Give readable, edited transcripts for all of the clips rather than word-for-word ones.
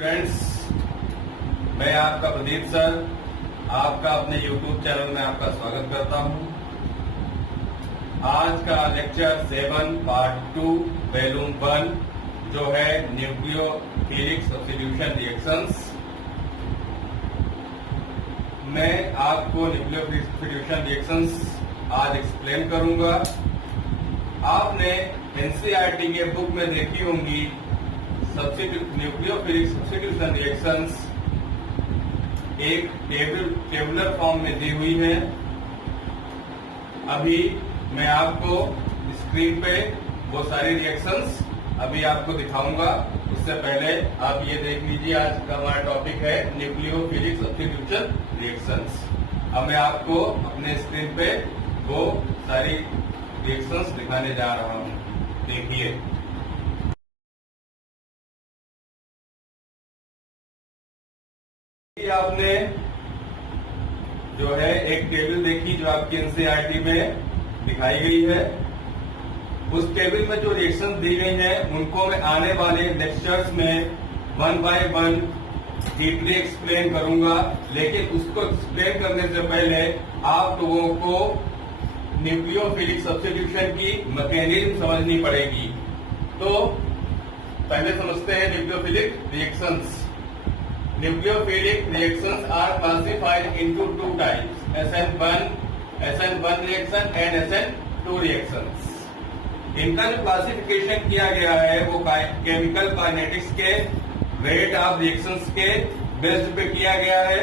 Friends, मैं आपका Pradeep sir आपका अपने YouTube चैनल में आपका स्वागत करता हूं। आज का लेक्चर 7 पार्ट 2 वॉल्यूम 1 जो है न्यूक्लियोफिलिक सब्स्टिट्यूशन रिएक्शंस। मैं आपको न्यूक्लियोफिलिक सब्स्टिट्यूशन रिएक्शंस आज एक्सप्लेन करूंगा। आपने एनसीईआरटी के बुक में देखी होंगी न्यूक्लियोफिलिक सब्स्टिट्यूशन रिएक्शंस एक टेबुलर फॉर्म में दी हुई है। अभी मैं आपको स्क्रीन पे वो सारी रिएक्शंस अभी आपको दिखाऊंगा। उससे पहले आप ये देख लीजिए, आज का हमारा टॉपिक है न्यूक्लियोफिलिक सब्स्टिट्यूशन रिएक्शंस। अब मैं आपको अपने स्क्रीन पे वो सारी रिएक्शंस दिखाने जा रहा हूँ। देखिए, आपने जो है एक टेबल देखी जो आपकी एनसीईआरटी में दिखाई गई है। उस टेबल में जो रिएक्शंस दी गई हैं उनको मैं आने वाले लेक्चर्स में 1 बाय 1 डीपली एक्सप्लेन करूंगा। लेकिन उसको एक्सप्लेन करने से पहले आप लोगों को न्यूक्लियोफिलिक सब्स्टिट्यूशन की मैकेनिज्म समझनी पड़ेगी। तो पहले समझते हैं nucleophilic reactions. Nucleophilic reactions are classified into two types: SN1 reaction and SN2 reactions. इनका जो क्लासिफिकेशन किया गया है वो केमिकल काइनेटिक्स के रेट ऑफ रिएक्शंस के बेस्ड पे किया गया है।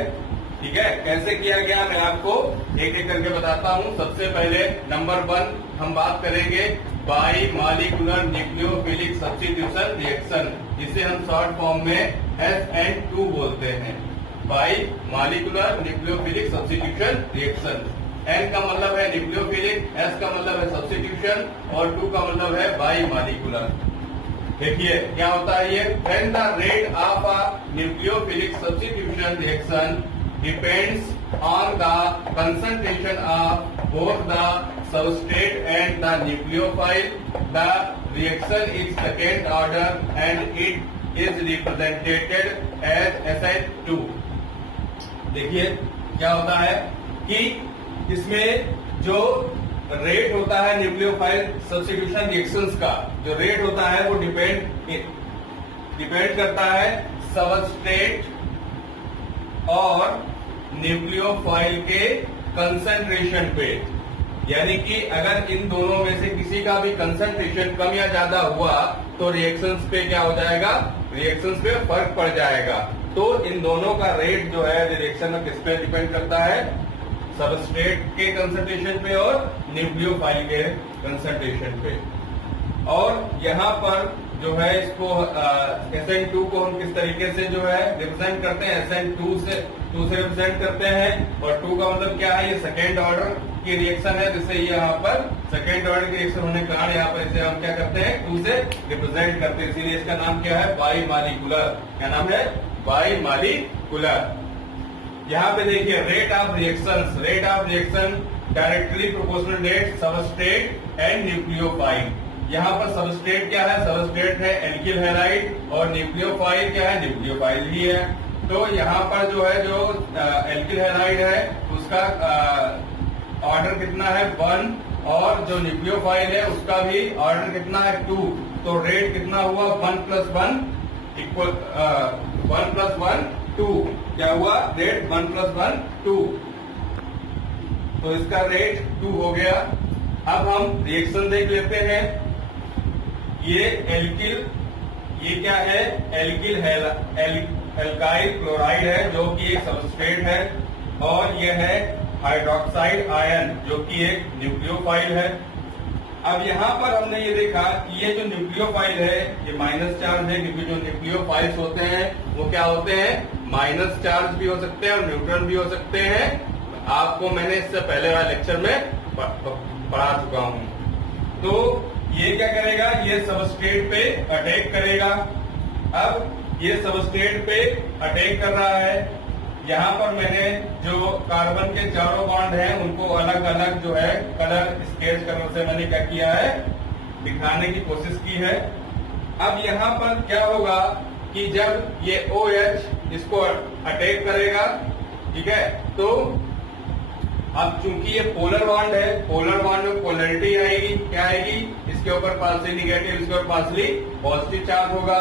ठीक है, कैसे किया गया मैं आपको एक एक करके बताता हूँ। सबसे पहले नंबर 1 हम बात करेंगे by molecular nucleophilic substitution reaction, जिसे हम शॉर्ट फॉर्म में SN2 बोलते हैं। By molecular nucleophilic substitution reaction. N का मतलब है न्यूक्लियोफिलिक, S का मतलब है सब्स्टिट्यूशन और 2 का मतलब है बाई मॉलिक्यूलर। देखिए क्या होता है ये, when the rate of a nucleophilic substitution reaction depends on the concentration of both the substrate and the nucleophile, the reaction is second order and it is represented as SN2। देखिए क्या होता है कि इसमें जो रेट होता है nucleophile substitution reactions का, जो रेट होता है वो डिपेंड करता है सबस्ट्रेट और न्यूक्लियोफाइल के कंसंट्रेशन पे। यानी कि अगर इन दोनों में से किसी का भी कंसंट्रेशन कम या ज्यादा हुआ तो रिएक्शंस पे क्या हो जाएगा, रिएक्शंस पे फर्क पड़ जाएगा। तो इन दोनों का रेट जो है रिएक्शन में किस पे डिपेंड करता है, सबस्ट्रेट के कंसंट्रेशन पे और न्यूक्लियोफाइल के कंसंट्रेशन पे। और यहाँ पर जो है इसको SN2 को हम किस तरीके से जो है रिप्रेजेंट करते हैं, SN2 से रिप्रेजेंट करते हैं। और 2 का मतलब क्या है, ये सेकेंड ऑर्डर की रिएक्शन है, जिससे यहाँ पर सेकेंड ऑर्डर की रिएक्शन होने के कारण यहाँ पर इसे हम क्या करते हैं, 2 से रिप्रेजेंट करते हैं। इसीलिए इसका नाम क्या है, बाई मॉलिक्यूलर। क्या नाम है, बाई मॉलिक्यूलर। यहाँ पे देखिए rate of reaction directly proportional rate substrate and nucleophile. यहाँ पर सबस्ट्रेट क्या है, सबस्ट्रेट है एल्किल हैलाइड और न्यूक्लियोफाइल क्या है, न्यूक्लियोफाइल ही है। तो यहाँ पर जो है जो एल्किल हैलाइड है उसका ऑर्डर कितना है, 1, और जो न्यूक्लियोफाइल है उसका भी ऑर्डर कितना है, 2। तो रेट कितना हुआ, 1 + 1 इक्वल 1 + 1 2। क्या हुआ, रेट 1 + 1 2। तो इसका रेट 2 हो गया। अब हम रिएक्शन देख लेते हैं। ये एल्किल, ये क्या है, एल्किल एल्काइल क्लोराइड है जो कि एक सबस्ट्रेट है, और ये है हाइड्रोक्साइड आयन जो कि एक न्यूक्लियोफाइल है। अब यहाँ पर हमने ये देखा कि ये जो न्यूक्लियोफाइल है ये माइनस चार्ज है, क्योंकि जो न्यूक्लियोफाइल्स होते हैं वो क्या होते हैं, माइनस चार्ज भी हो सकते हैं और न्यूट्रल भी हो सकते हैं। आपको मैंने इससे पहले वाले लेक्चर में पढ़ा चुका हूँ। तो ये क्या करेगा, ये सबस्ट्रेट पे अटैक करेगा। अब ये सबस्ट्रेट पे अटैक कर रहा है। यहाँ पर मैंने जो कार्बन के चारों बॉन्ड हैं उनको अलग अलग जो है कलर स्केच करने से मैंने क्या किया है, दिखाने की कोशिश की है। अब यहाँ पर क्या होगा कि जब ये OH इसको अटैक करेगा, ठीक है, तो अब चूंकि ये पोलर बॉन्ड है, पोलर बॉन्ड में पोलरिटी आएगी, क्या आएगी, इसके ऊपर पार्शियली नेगेटिव, इसके ऊपर पार्शियली पॉजिटिव चार्ज होगा।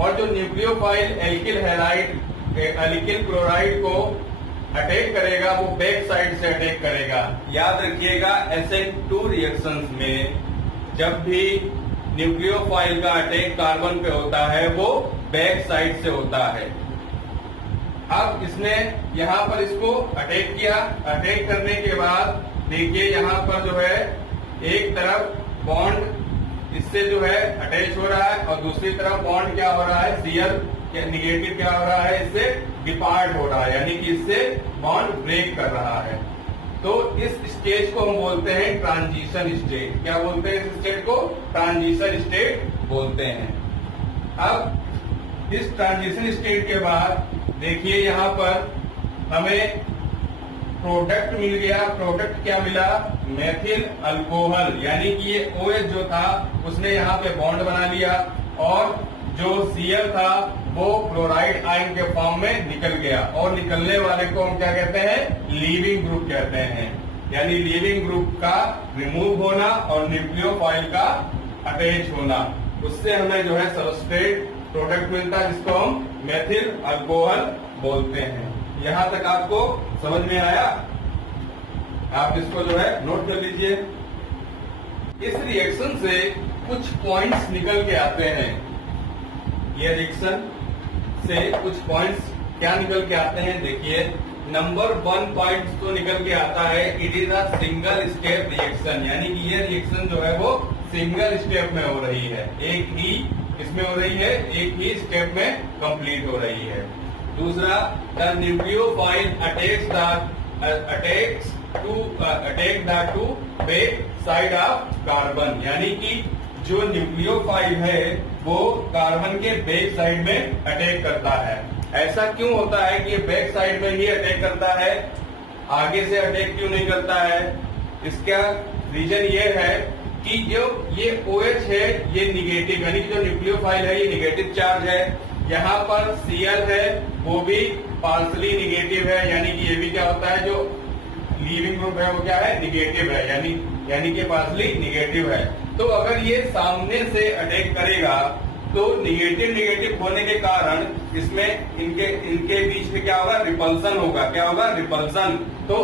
और जो nucleophile alkyl halide alkyl chloride को अटैक करेगा वो बैक साइड से अटैक करेगा। याद रखिएगा SN2 रिएक्शंस में जब भी न्यूक्लियोफाइल का अटैक कार्बन पे होता है वो बैक साइड से होता है। अब इसने यहाँ पर इसको अटैक किया, अटैक करने के बाद देखिए यहाँ पर जो है एक तरफ बॉन्ड इससे जो है अटैच हो रहा है और दूसरी तरफ बॉन्ड क्या हो रहा है, Cl निगेटिव क्या हो रहा है, इससे डिपार्ट हो रहा है, यानी कि इससे बॉन्ड ब्रेक कर रहा है। तो इस स्टेज को हम बोलते हैं ट्रांजिशन स्टेट। क्या बोलते हैं इस स्टेट को? ट्रांजिशन स्टेट बोलते हैं। अब इस ट्रांजिशन स्टेट के बाद देखिए यहाँ पर हमें प्रोडक्ट मिल गया। प्रोडक्ट क्या मिला? मेथिल अल्कोहल, यानी कि ये OH जो था उसने यहाँ पे बॉन्ड बना लिया और जो Cl था वो क्लोराइड आयन के फॉर्म में निकल गया। और निकलने वाले को हम क्या कहते हैं? लीविंग ग्रुप कहते हैं। यानी लीविंग ग्रुप का रिमूव होना और न्यूक्लियोफाइल का अटैच होना, उससे हमें जो है सबस्ट्रेट प्रोडक्ट मिलता है जिसको हम मेथिल अल्कोहल बोलते हैं। यहां तक आपको समझ में आया? आप इसको जो है नोट कर लीजिए। इस रिएक्शन से कुछ पॉइंट्स निकल के आते हैं। ये रिएक्शन से कुछ पॉइंट्स क्या निकल के आते हैं? देखिए, नंबर 1 पॉइंट तो निकल के आता है, it is a single step reaction, यानी कि ये रिएक्शन जो है वो सिंगल स्टेप में हो रही है, एक ही इसमें हो रही है, एक ही स्टेप में कंप्लीट हो रही है। दूसरा, the nucleophile attack the two back side of carbon, यानी कि जो न्यूक्लियोफाइल है वो कार्बन के बैक साइड में अटैक करता है। ऐसा क्यों होता है कि ये बैक साइड में ही अटैक करता है, आगे से अटैक क्यों नहीं करता है? इसका रीजन ये है कि जो ये OH है ये निगेटिव, यानी कि जो न्यूक्लियोफाइल है ये निगेटिव चार्ज है। यहाँ पर Cl है वो भी पार्शली निगेटिव है, यानी कि ये भी क्या होता है, जो लीविंग ग्रुप है वो क्या है, निगेटिव है, यानी कि पार्शली निगेटिव है। तो अगर ये सामने से अटैक करेगा तो निगेटिव होने के कारण इसमें इनके बीच में क्या होगा, रिपल्सन होगा। क्या होगा? रिपल्सन। तो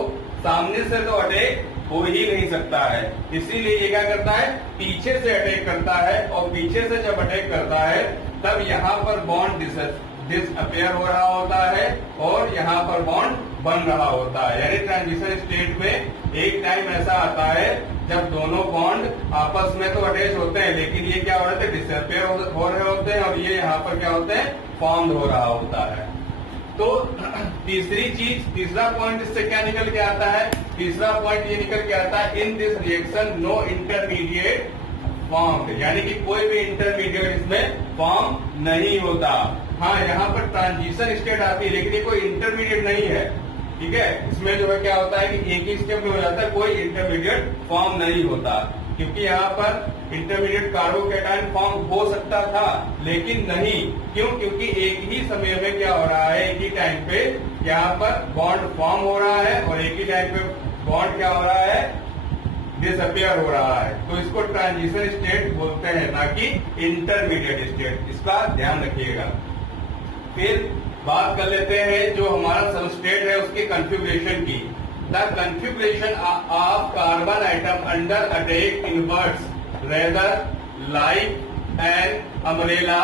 सामने से तो अटैक हो ही नहीं सकता है, इसीलिए ये क्या करता है, पीछे से अटैक करता है। और पीछे से जब अटैक करता है तब यहाँ पर बॉन्ड डिसअपियर हो रहा होता है और यहाँ पर बॉन्ड बन रहा होता है। यानी ट्रांजिशन स्टेट में एक टाइम ऐसा आता है जब दोनों बॉन्ड आपस में तो अटैच होते हैं, लेकिन ये क्या हो रहे थे, डिसअपियर हो रहे होते हैं और ये यहाँ पर क्या होते हैं, फॉर्म हो रहा होता है। तो तीसरा पॉइंट इससे क्या निकल के आता है? तीसरा पॉइंट ये निकल के आता है, in this reaction no intermediate form, यानी कि कोई भी इंटरमीडिएट इसमें फॉर्म नहीं होता। हाँ, यहाँ पर ट्रांजिशन स्टेट आती है लेकिन ये कोई इंटरमीडिएट नहीं है, ठीक है। इसमें जो है क्या होता है कि एक ही स्टेप में हो जाता है, कोई इंटरमीडिएट फॉर्म नहीं होता, क्योंकि यहाँ पर इंटरमीडिएट कार्बोकैटायन फॉर्म हो सकता था लेकिन नहीं। क्यों? क्योंकि एक ही समय में क्या हो रहा है, एक ही टाइम पे यहाँ पर बॉन्ड फॉर्म हो रहा है और एक ही टाइम पे बॉन्ड क्या हो रहा है, डिसअपियर हो रहा है। तो इसको ट्रांजिशन स्टेट बोलते हैं, ना कि इंटरमीडिएट स्टेट। इसका ध्यान रखिएगा। फिर बात कर लेते हैं जो हमारा सबस्ट्रेट है उसके कॉन्फ़िगरेशन की। The configuration of carbon atom under attack inverts rather like an umbrella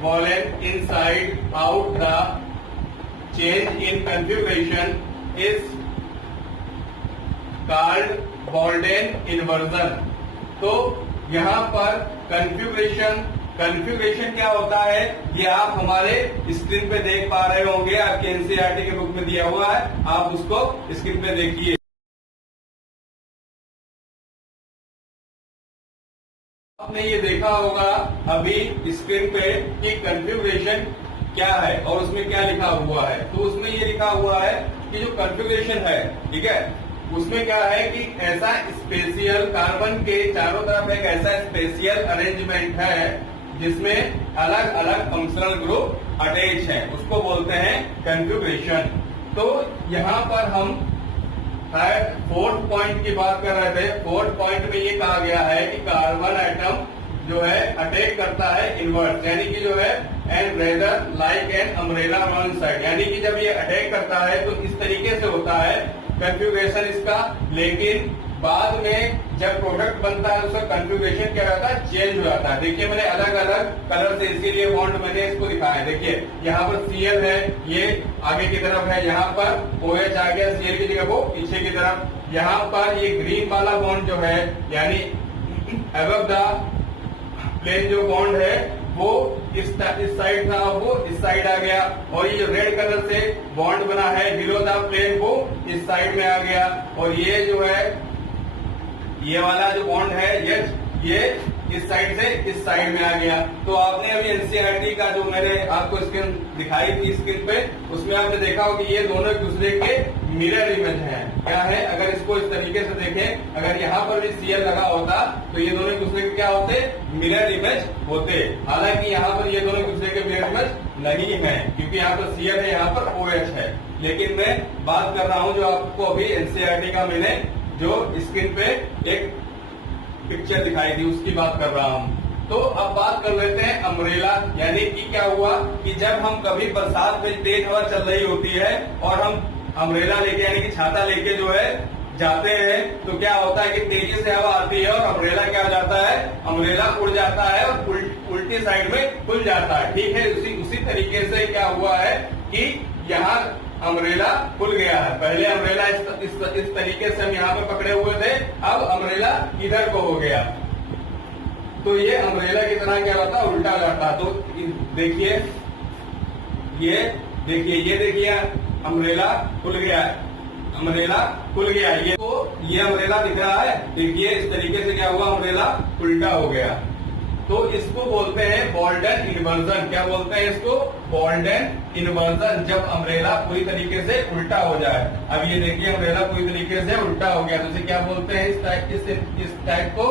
blown inside out. The change in configuration is called Walden inversion. तो यहाँ पर कॉन्फ़िगरेशन क्या होता है, ये आप हमारे स्क्रीन पे देख पा रहे होंगे, आपके एनसीईआरटी के बुक में दिया हुआ है, आप उसको स्क्रीन पे देखिए। आपने ये देखा होगा अभी स्क्रीन पे कि कॉन्फ़िगरेशन क्या है और उसमें क्या लिखा हुआ है। तो उसमें ये लिखा हुआ है कि जो कॉन्फ़िगरेशन है, ठीक है, उसमें क्या है कि ऐसा स्पेशियल कार्बन के चारों तरफ एक ऐसा स्पेशियल अरेंजमेंट है जिसमें अलग अलग फंक्शनल ग्रुप अटैच है, उसको बोलते हैं कॉन्फ़िगरेशन। तो यहाँ पर हम फोर्थ पॉइंट की बात कर रहे थे। फोर्थ पॉइंट में ये कहा गया है कि कार्बन एटम जो है अटैक करता है इनवर्स, यानी कि जो है and rather like an umbrella one side, यानी कि जब ये अटैक करता है तो इस तरीके से होता है कॉन्फ़िगरेशन इसका। लेकिन बाद में जब प्रोडक्ट बनता है उसका कॉन्फ़िगरेशन क्या रहता है, चेंज हो जाता है। देखिए मैंने अलग अलग कलर से इसीलिए बॉन्ड मैंने इसको दिखाया है। देखिए यहाँ पर Cl है, ये आगे की तरफ है, यहाँ पर OH आ गया, Cl की जगह वो पीछे की तरफ। यहाँ पर ये ग्रीन वाला बॉन्ड जो है यानी अबव द प्लेन जो बॉन्ड है वो इस साइड था, वो इस साइड आ गया। और ये जो रेड कलर से बॉन्ड बना है बिलो द प्लेन वो इस साइड में आ गया। और ये जो है ये वाला जो बॉन्ड है ये इस साइड से इस साइड में आ गया। तो आपने अभी एनसीईआरटी का जो मैंने आपको स्क्रीन दिखाई थी स्क्रीन पे, उसमें आपने देखा हो कि ये दोनों एक दूसरे के मिरर इमेज हैं। क्या है, अगर इसको इस तरीके से देखें, अगर यहाँ पर भी Cl लगा होता तो ये दोनों एक दूसरे के क्या होते, मिरर इमेज होते। हालांकि यहाँ पर ये दोनों एक दूसरे के मिरर इमेज नहीं है, क्योंकि यहाँ पर Cl है, यहाँ पर OH है। लेकिन मैं बात कर रहा हूँ जो आपको अभी एनसीईआरटी का मैंने जो स्क्रीन पे एक पिक्चर दिखाई थी उसकी बात कर रहा हूँ। तो अब बात कर लेते हैं अम्ब्रेला, यानी कि क्या हुआ कि जब हम कभी बरसात में तेज हवा चल रही होती है और हम अम्ब्रेला लेके यानी कि छाता लेके जो है जाते हैं, तो क्या होता है कि तेजी से हवा आती है और अम्ब्रेला क्या हो जाता है, अम्ब्रेला उड़ जाता है और उल्टी साइड में खुल जाता है। ठीक है, उसी तरीके से क्या हुआ है कि यहाँ अम्ब्रेला खुल गया है। पहले अम्ब्रेला इस तरीके से हम यहाँ पे पकड़े हुए थे, अब अम्ब्रेला इधर को हो गया, तो ये अम्ब्रेला की तरह क्या होता, उल्टा जाता। तो देखिए ये देखिए अम्ब्रेला खुल गया है, अम्ब्रेला खुल गया। ये अम्ब्रेला दिख रहा है, देखिए इस तरीके से क्या हुआ, अम्ब्रेला उल्टा हो गया। तो इसको बोलते हैं बॉल्डन इन्वर्जन। क्या बोलते हैं इसको, बॉल्डन इन्वर्जन, जब अम्ब्रेला पूरी तरीके से उल्टा हो जाए। अब ये देखिए अम्ब्रेला पूरी तरीके से उल्टा हो गया, तो इसे क्या बोलते हैं, इस टाइप को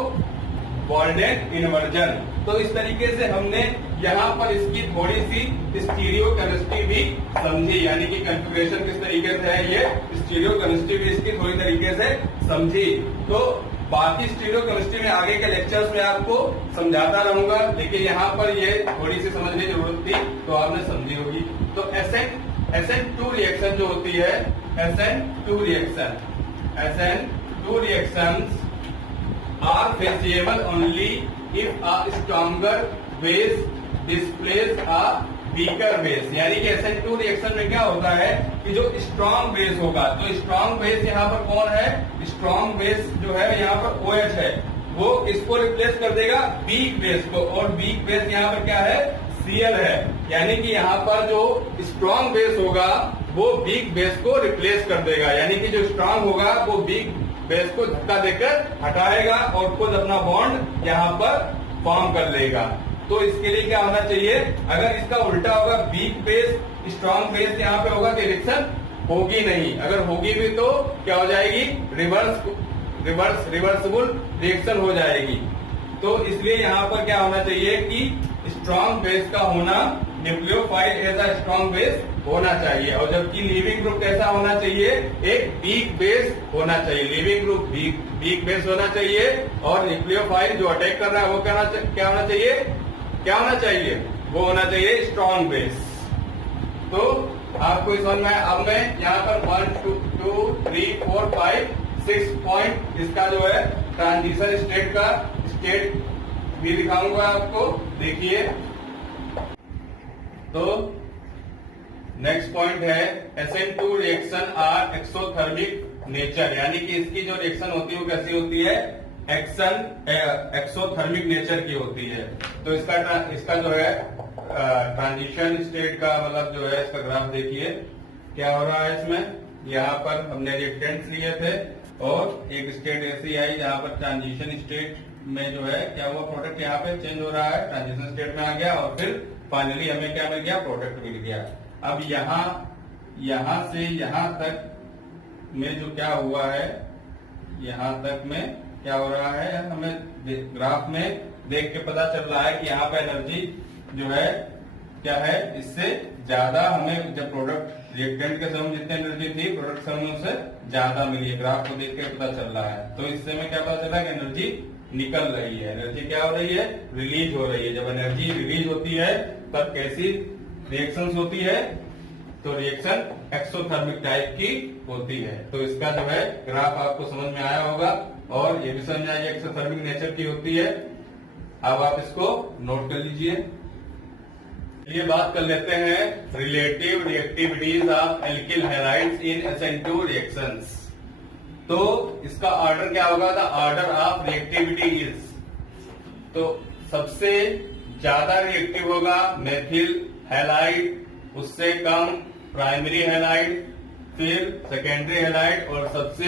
बॉल्डन इन्वर्जन। तो इस तरीके से हमने यहाँ पर इसकी थोड़ी सी स्टीरियो केमिस्ट्री भी समझी, यानी कि कॉन्फ़िगरेशन किस तरीके से है, ये स्टीरियो केमिस्ट्री भी इसकी थोड़ी तरीके से समझी। तो बाकी स्टीरियो केमिस्ट्री में आगे के लेक्चर्स में आपको समझाता रहूंगा, लेकिन यहाँ पर ये थोड़ी सी समझने की जरूरत थी तो आपने समझी होगी। तो SN2 रिएक्शन जो होती है, SN2 reactions are feasible only if a stronger base displaces a weaker base। यानी कि SN2 रिएक्शन में क्या होता है कि जो स्ट्रॉन्ग बेस होगा, तो स्ट्रॉन्ग बेस यहाँ पर कौन है, स्ट्रॉन्ग बेस जो है यहाँ पर OH है, वो इसको रिप्लेस कर देगा वीक बेस को, और वीक बेस यहाँ पर क्या है, Cl है। यानी कि यहाँ पर जो स्ट्रॉन्ग बेस होगा वो वीक बेस को रिप्लेस कर देगा, यानी कि जो स्ट्रॉन्ग होगा वो वीक बेस को धक्का देकर हटाएगा और खुद अपना बॉन्ड यहाँ पर फॉर्म कर लेगा। तो इसके लिए क्या होना चाहिए, अगर इसका उल्टा होगा, वीक बेस स्ट्रॉन्ग बेस यहाँ पे होगा तो रिएक्शन होगी नहीं, अगर होगी भी तो क्या हो जाएगी, रिवर्सिबल रिएक्शन हो जाएगी। तो इसलिए यहाँ पर क्या होना चाहिए कि स्ट्रॉन्ग बेस का होना, न्यूक्लियोफाइल ऐसा स्ट्रॉन्ग बेस होना चाहिए, और जबकि लीविंग ग्रुप कैसा होना चाहिए, एक वीक बेस होना चाहिए। लीविंग ग्रुप वीक बेस होना चाहिए, और न्यूक्लियोफाइल जो अटैक कर रहा है वो क्या होना चाहिए, वो होना चाहिए स्ट्रॉन्ग बेस। तो आपको समझ में, अब मैं यहाँ पर 1 2 3 4 5 6 पॉइंट इसका जो है ट्रांजिशन स्टेट का स्टेट भी दिखाऊंगा आपको। देखिए, तो नेक्स्ट पॉइंट है SN2 reaction are exothermic nature, यानी कि इसकी जो रिएक्शन होती है वो कैसी होती है, एक्सोथर्मिक नेचर की होती है। तो इसका जो है ट्रांजिशन स्टेट का मतलब जो है इसका ग्राफ देखिए क्या हो रहा है इसमें। यहाँ पर हमने रिएक्टेंट्स लिए थे और एक स्टेट ऐसी आई जहाँ पर ट्रांजिशन स्टेट में जो है क्या हुआ, प्रोडक्ट यहाँ पे चेंज हो रहा है, ट्रांजिशन स्टेट में आ गया और फिर फाइनली हमें क्या मिल गया, प्रोडक्ट मिल गया। अब यहाँ से यहाँ तक में जो क्या हुआ है, यहाँ तक में क्या हो रहा है, हमें ग्राफ में देख के पता चल रहा है कि यहाँ पे एनर्जी जो है क्या है, इससे ज्यादा हमें जब प्रोडक्ट रिएक्टेंट के समय जितनी एनर्जी थी प्रोडक्ट समय उससे ज्यादा मिली है। ग्राफ को देख के पता चल रहा है। तो इससे हमें क्या पता चला कि एनर्जी निकल रही है, एनर्जी क्या हो रही है, रिलीज हो रही है। जब एनर्जी रिलीज होती है तब कैसी रिएक्शंस होती है, तो रिएक्शन एक्सोथर्मिक टाइप की होती है। तो इसका जो है ग्राफ आपको समझ में आया होगा और ये भी समझ में आया एक्सोथर्मिक नेचर की होती है। अब आप इसको नोट कर लीजिए। ये बात कर लेते हैं relative reactivities of alkyl halides in SN2 reactions. तो इसका ऑर्डर क्या होगा, the order of reactivity is, तो सबसे ज्यादा रिएक्टिव होगा मेथिल हैलाइड, उससे कम प्राइमरी हैलाइड, फिर सेकेंडरी हैलाइड और सबसे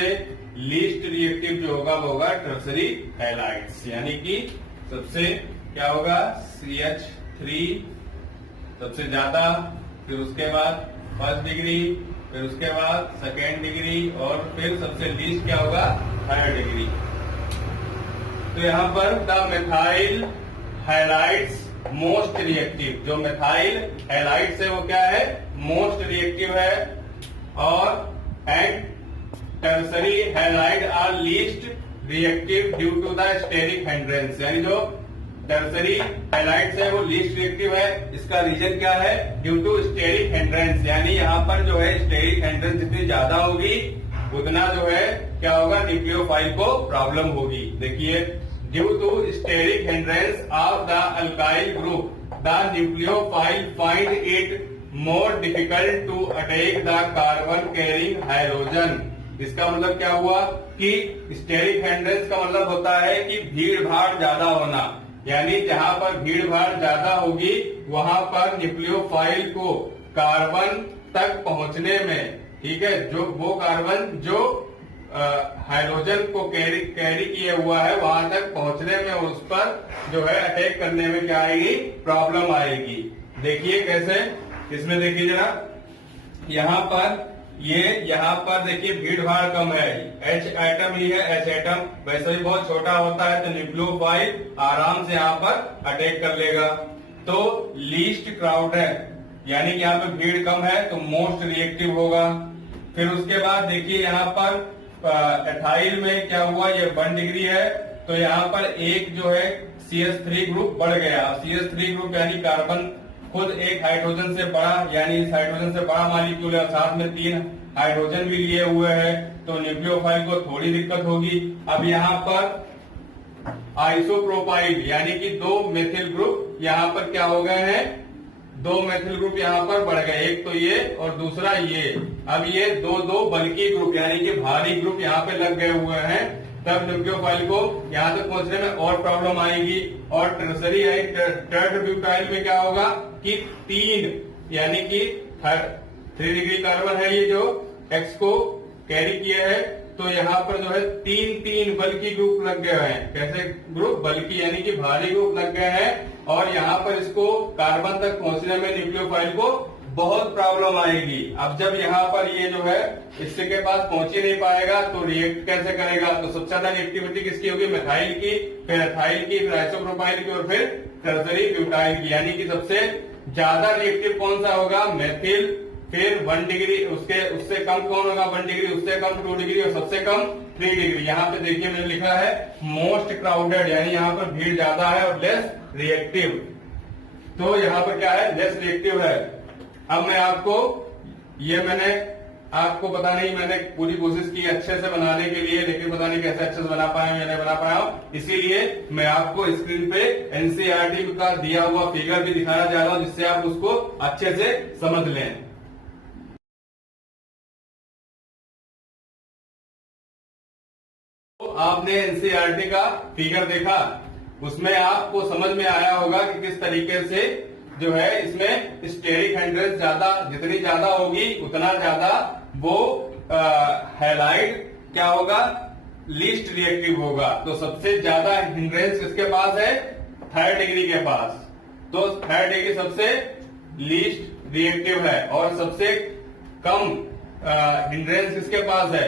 लीस्ट रिएक्टिव जो होगा वो होगा टर्सरी हैलाइड्स। यानी कि सबसे क्या होगा CH3 सबसे ज्यादा, फिर उसके बाद फर्स्ट डिग्री, फिर उसके बाद सेकेंड डिग्री और फिर सबसे लीस्ट क्या होगा थर्ड डिग्री। तो यहाँ पर the methyl halides most reactive, जो मेथाइल हैलाइड्स है वो क्या है, मोस्ट रिएक्टिव है। और and tertiary halide are least reactive due to the steric hindrance, यानी जो टर्सरी हैलाइड्स है वो लीस्ट रिएक्टिव है। इसका रीजन क्या है, ड्यू टू स्टेरिक हिंड्रेंस, यानी यहाँ पर जो है स्टेरिक हिंड्रेंस जितनी ज्यादा होगी उतना जो है क्या होगा, न्यूक्लियोफाइल को प्रॉब्लम होगी। देखिए, due to steric hindrance of the alkyl group the nucleophile find it more difficult to attack the carbon carrying hydrogen. इसका मतलब क्या हुआ कि स्टेरिक हिंड्रेंस का मतलब होता है कि भीड़ भाड़ ज्यादा होना, यानी जहां पर भीड़ भाड़ ज्यादा होगी वहां पर न्यूक्लियोफाइल को कार्बन तक पहुंचने में, ठीक है, जो वो कार्बन जो हाइड्रोजन को कैरी किए हुआ है वहां तक पहुंचने में उस पर जो है अटैक करने में क्या आएगी, प्रॉब्लम आएगी। देखिए कैसे, इसमें देखिए जरा, यहाँ पर देखिए भीड़ भाड़ कम है, H एटम ही है, H एटम वैसे भी बहुत छोटा होता है, तो न्यूक्लियोफाइल आराम से यहाँ पर अटैक कर लेगा। तो लीस्ट क्राउड है, यानी कि यहाँ पे भीड़ कम है तो मोस्ट रिएक्टिव होगा। फिर उसके बाद देखिए यहाँ पर एथाइल में क्या हुआ, ये 1 डिग्री है तो यहाँ पर एक जो है CH3 ग्रुप बढ़ गया। CH3 ग्रुप यानी कार्बन खुद एक हाइड्रोजन से बड़ा, यानी इस हाइड्रोजन से बड़ा मॉलिक्यूल है, साथ में 3 हाइड्रोजन भी लिए हुए हैं, तो न्यूक्लियोफाइल को थोड़ी दिक्कत होगी। अब यहाँ पर आइसोप्रोपाइल यानी कि 2 मेथिल ग्रुप यहाँ पर क्या हो गए हैं, 2 मेथिल ग्रुप यहाँ पर बढ़ गए, एक तो ये और दूसरा ये। अब ये 2 बल्की ग्रुप यानी कि भारी ग्रुप यहाँ पे लग गए हुए हैं, तब न्यूक्लियोफाइल को यहाँ तक पहुंचने में और प्रॉब्लम आएगी। और टर्सरी थर्ड ब्यूटाइल में क्या होगा कि 3 यानी कि 3 डिग्री कार्बन है ये जो X को कैरी किया है, तो यहाँ पर जो है 3 बल्की ग्रुप लग गए हैं। कैसे ग्रुप, बल्की यानी कि भारी ग्रुप लग गए हैं, और यहाँ पर इसको कार्बन तक पहुंचने में न्यूक्लियोफाइल को बहुत प्रॉब्लम आएगी। अब जब यहाँ पर ये जो है इससे के पास पहुंच ही नहीं पाएगा तो रिएक्ट कैसे करेगा, तो सबसे ज्यादा रिएक्टिविटी किसकी होगी, मेथाइल की, फिर एथाइल की, फिर आइसोप्रोपाइल की और फिर टर्सरी ब्यूटाइल की। यानी कि सबसे ज्यादा रिएक्टिव कौन सा होगा, मेथिल, फिर 1 डिग्री, उससे कम कौन होगा 1 डिग्री, उससे कम 2 डिग्री और सबसे कम 3 डिग्री। यहाँ पे देखिए मैंने लिखा है मोस्ट क्राउडेड, यानी यहाँ पर भीड़ ज्यादा है और लेस रिएक्टिव। तो यहाँ पर क्या है, लेस रिएक्टिव है। अब मैं आपको मैंने आपको पता नहीं, मैंने पूरी कोशिश की अच्छे से बनाने के लिए, लेकिन पता नहीं कैसे अच्छे से बना पाया या नहीं बना पाया, इसीलिए मैं आपको स्क्रीन पे एनसीईआरटी का दिया हुआ फिगर भी दिखाना चाह रहा हूं, जिससे आप उसको अच्छे से समझ लें। तो आपने एनसीईआरटी का फिगर देखा, उसमें आपको समझ में आया होगा कि किस तरीके से जो है इसमें स्टेरिक हिंड्रेंस जितनी ज्यादा होगी उतना ज्यादा वो हैलाइड क्या होगा, लीस्ट रिएक्टिव होगा। तो सबसे ज्यादा हिंड्रेंस किसके पास है, 3rd डिग्री के पास। तो 3rd डिग्री सबसे लीस्ट रिएक्टिव है, और सबसे कम हिंड्रेंस किसके पास है,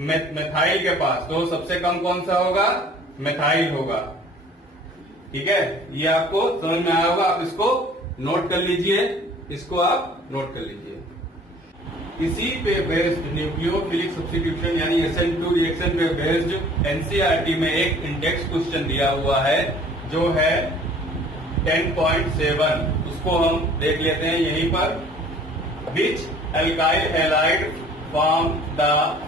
मेथाइल के पास। तो सबसे कम कौन सा होगा, मेथाइल होगा। ठीक है, ये आपको समझ में आया होगा। आप इसको नोट कर लीजिए, इसको आप नोट कर लीजिए। इसी पे बेस्ड न्यूक्लियोफिलिक सब्स्टिट्यूशन यानी SN2 रिएक्शन पे बेस्ड एनसीईआरटी में एक इंडेक्स क्वेश्चन दिया हुआ है जो है 10.7। उसको हम देख लेते हैं यहीं पर। Which alkyl halide form the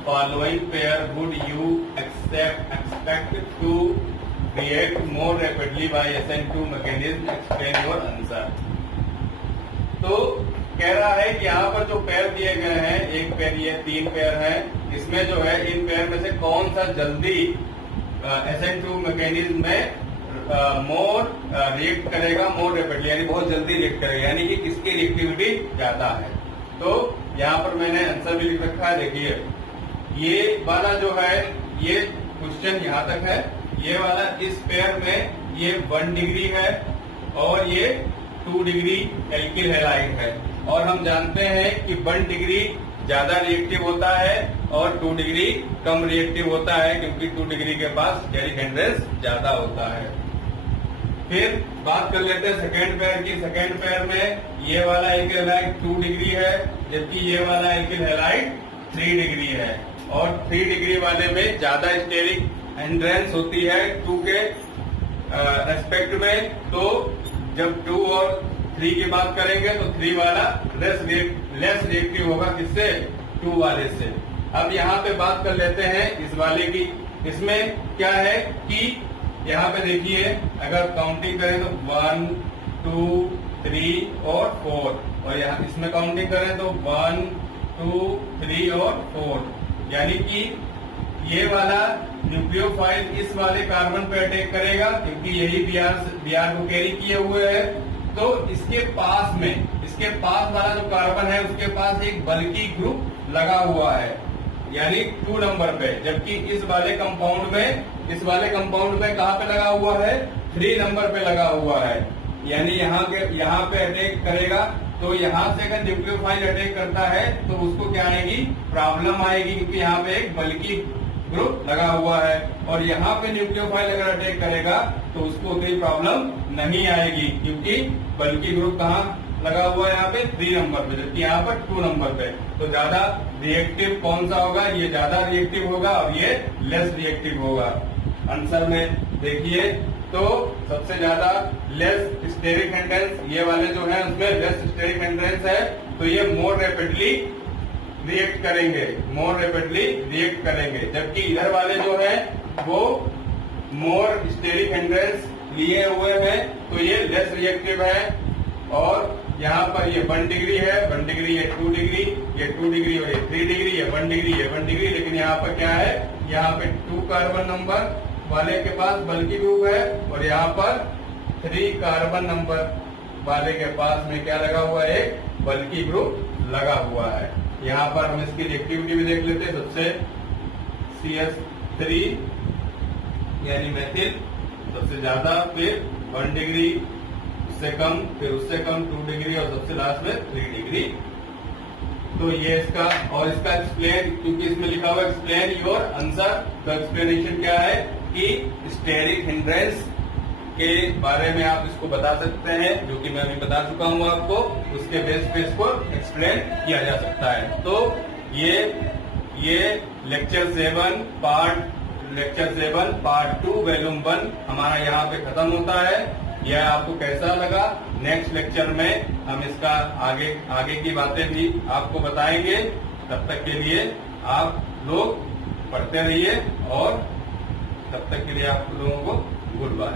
following pair would you expect to react more rapidly by SN2 mechanism? Explain your answer। तो कह रहा है कि यहाँ पर जो पेयर दिए गए हैं, एक पेयर, ये 3 पेयर है, इसमें जो है इन पेयर में से कौन सा जल्दी SN2 मैकेनिज्म में मोर रिएक्ट करेगा, मोर रैपिडली यानी बहुत जल्दी रिएक्ट करेगा, यानी कि किसकी रिएक्टिविटी ज्यादा है। तो यहाँ पर मैंने आंसर भी लिख रखा है, देखिए ये वाला जो है ये क्वेश्चन यहाँ तक है। ये वाला इस पेयर में ये 1 डिग्री है और ये 2 डिग्री एल्किल हैलाइड है, और हम जानते हैं कि 1 डिग्री ज्यादा रिएक्टिव होता है और 2 डिग्री कम रिएक्टिव होता है, क्योंकि 2 डिग्री के पास स्टेरिक हिंड्रेंस ज्यादा होता है। फिर बात कर लेते हैं सेकेंड पेयर की। सेकेंड पेयर में ये वाला एल्किल हैलाइड 2 डिग्री है, जबकि ये वाला एल्किल हैलाइड 3 डिग्री है, और 3 डिग्री वाले में ज्यादा स्टेरिक हिंड्रेंस होती है 2 के रेस्पेक्ट में। तो जब 2 और 3 की बात करेंगे तो 3 वाला लेस रिएक्टिव होगा किससे, 2 वाले से। अब यहाँ पे बात कर लेते हैं इस वाले की। इसमें क्या है कि यहाँ पे देखिए, अगर काउंटिंग करें तो 1 2 3 और 4, और यहाँ इसमें काउंटिंग करें तो 1 2 3 और 4, यानी कि ये वाला न्यूक्लियोफाइल इस वाले कार्बन पे अटैक करेगा, क्योंकि यही बीआर को कैरी किए हुए है। तो इसके पास वाला जो कार्बन है उसके पास एक बल्की ग्रुप लगा हुआ है, यानी 2 नंबर पे, जबकि इस वाले कंपाउंड में कहाँ पे लगा हुआ है, 3 नंबर पे लगा हुआ है, यानी यहाँ पे अटैक करेगा। तो यहाँ से अगर न्यूक्लियोफाइल अटैक करता है तो उसको क्या आएगी, प्रॉब्लम आएगी, क्योंकि यहाँ पे एक बल्की ग्रुप लगा हुआ है, और यहाँ पे न्यूक्लियोफाइल अगर अटैक करेगा तो उसको उतनी प्रॉब्लम नहीं आएगी, क्योंकि बल्की ग्रुप कहाँ लगा हुआ है, यहाँ पे 3 नंबर पे, जबकि यहाँ पर 2 नंबर पे। तो ज्यादा रिएक्टिव कौन सा होगा, ये ज्यादा रिएक्टिव होगा और ये लेस रिएक्टिव होगा। आंसर में देखिए, तो सबसे ज्यादा लेस स्टेरिक हिंड्रेंस ये वाले जो है उसमें लेस स्टेरिक हिंड्रेंस है, तो ये मोर रैपिडली रिएक्ट करेंगे, जबकि इधर वाले जो है वो मोर स्टेरिक हिंड्रेंस लिए हुए हैं, तो ये लेस रिएक्टिव है। और यहाँ पर ये 1 डिग्री है, 1 डिग्री, ये 2 डिग्री, ये 2 डिग्री और ये 3 डिग्री, ये 1 डिग्री, ये 1 डिग्री, लेकिन यहाँ पर क्या है, यहाँ पे 2 कार्बन नंबर वाले के पास बल्की ग्रुप है, और यहाँ पर 3 कार्बन नंबर वाले के पास में क्या लगा हुआ है, बल्की ग्रुप लगा हुआ है। यहाँ पर हम इसकी रिएक्टिविटी भी देख लेते हैं। सबसे CH3 यानी मेथिल सबसे ज्यादा, फिर 1 डिग्री, उससे कम, फिर उससे कम 2 डिग्री, और सबसे लास्ट में 3 डिग्री। तो ये इसका एक्सप्लेन, क्योंकि इसमें लिखा हुआ एक्सप्लेन योर आंसर, तो एक्सप्लेनेशन क्या है कि स्टेरिक हिंड्रेंस के बारे में आप इसको बता सकते हैं, जो कि मैं अभी बता चुका हूँ आपको, उसके बेस पे इसको एक्सप्लेन किया जा सकता है। तो ये लेक्चर 7 पार्ट 2 वॉल्यूम 1 हमारा यहाँ पे खत्म होता है। यह आपको कैसा लगा, नेक्स्ट लेक्चर में हम इसका आगे की बातें भी आपको बताएंगे। तब तक के लिए आप लोग पढ़ते रहिए, और तब तक के लिए आप लोगों को गुड बाय।